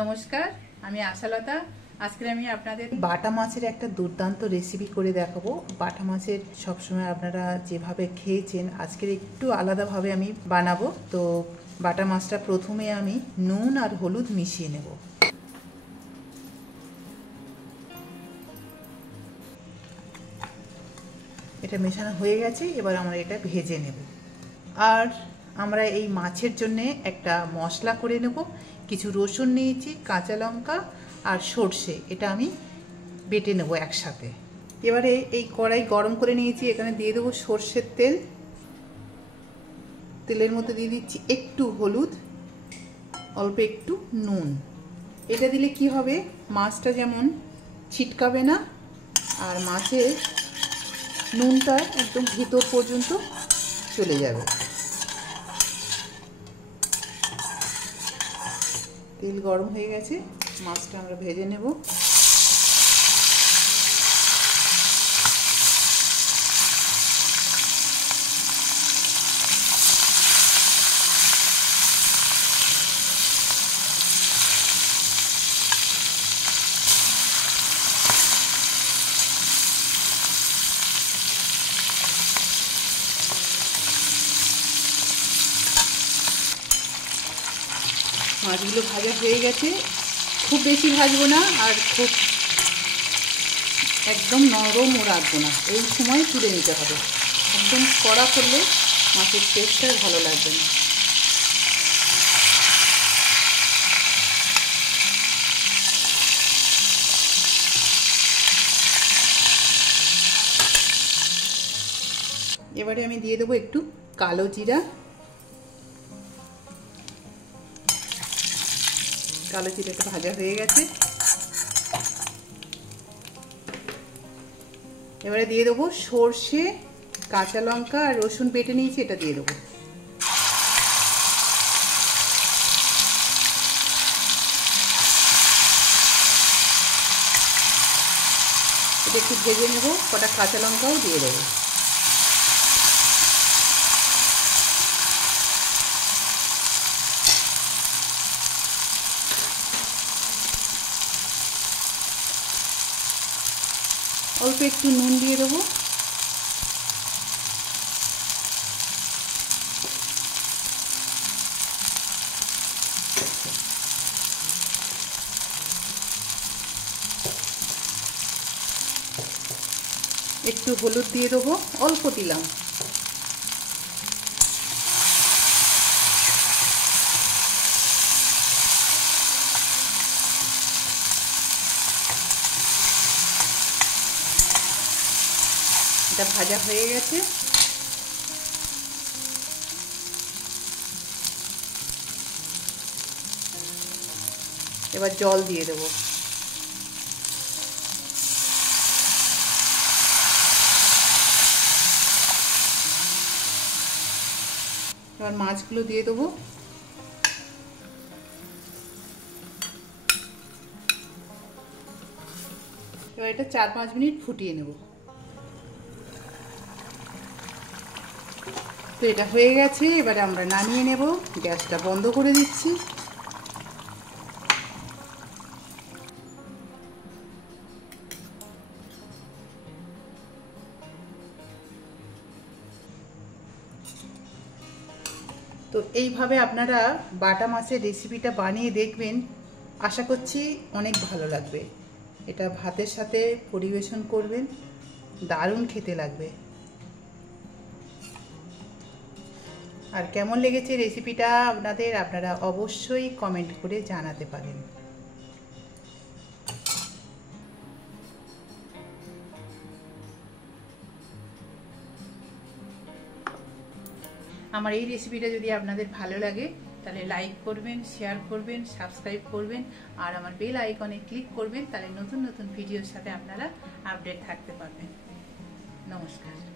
নমস্কার, আমি আশালতা। আজকে আমি আপনাদের বাটা মাছের একটা দুর্দান্ত রেসিপি করে দেখাবো। বাটা মাছের সবসময় আপনারা যেভাবে খেয়েছেন, আজকের একটু আলাদাভাবে আমি বানাবো। তো বাটা মাছটা প্রথমে আমি নুন আর হলুদ মিশিয়ে নেব। এটা মেশানো হয়ে গেছে, এবার আমরা এটা ভেজে নেব। আর আমরা এই মাছের জন্যে একটা মশলা করে নেব। কিছু রসুন নিয়েছি, কাঁচা লঙ্কা আর সর্ষে, এটা আমি বেটে নেব একসাথে। এবারে এই কড়াই গরম করে নিয়েছি, এখানে দিয়ে দেবো সর্ষের তেল। তেলের মধ্যে দিয়ে দিচ্ছি একটু হলুদ, অল্প একটু নুন। এটা দিলে কি হবে, মাছটা যেমন ছিটকাবে না আর মাছের নুনটা একদম ভিতর পর্যন্ত চলে যাবে। তেল গরম হয়ে গেছে, মাছটা আমরা ভেজে নেব। মাছগুলো ভাজা হয়ে গেছে, খুব বেশি ভাজবো না আর খুব একদম নরমও রাখবো না, এই সময় তুলে নিতে হবে। একদম কড়া করলে মাছের টেস্টটা ভালো লাগবে না। এবারে আমি দিয়ে দেবো একটু কালো জিরা। কালো জিরাটা ভাজা হয়ে গেছে, এবারে দিয়ে দেবো সর্ষে, কাঁচা লঙ্কা আর রসুন বেটে নিয়েছি, এটা দিয়ে দেবো। এটা একটু ভেজে নেবো, কটা কাঁচা লঙ্কাও দিয়ে দেবো। অল্প একটু নুন দিয়ে দেবো। একটু হলুদ দিয়ে দেবো, অল্প দিলাম। এটা ভাজা হয়ে গেছে, এবার জল দিয়ে দেবো। এবার মাছগুলো দিয়ে দেবো। এবার এটা 4-5 মিনিট ফুটিয়ে নেব। তো এটা হয়ে গেছে, এবারে আমরা নামিয়ে নেব। গ্যাসটা বন্ধ করে দিচ্ছি। তো এইভাবে আপনারা বাটা মাছের রেসিপিটা বানিয়ে দেখবেন, আশা করছি অনেক ভালো লাগবে। এটা ভাতের সাথে পরিবেশন করবেন, দারুণ খেতে লাগবে। আর কেমন লেগেছে রেসিপিটা আপনারা অবশ্যই কমেন্ট করে জানাতে পারেন। আমার এই রেসিপিটা যদি আপনাদের ভালো লাগে তাহলে লাইক করবেন, শেয়ার করবেন, সাবস্ক্রাইব করবেন আর আমার বেল আইকনে ক্লিক করবেন, তাহলে নতুন নতুন ভিডিওর সাথে আপনারা আপডেট থাকতে পারবেন। নমস্কার।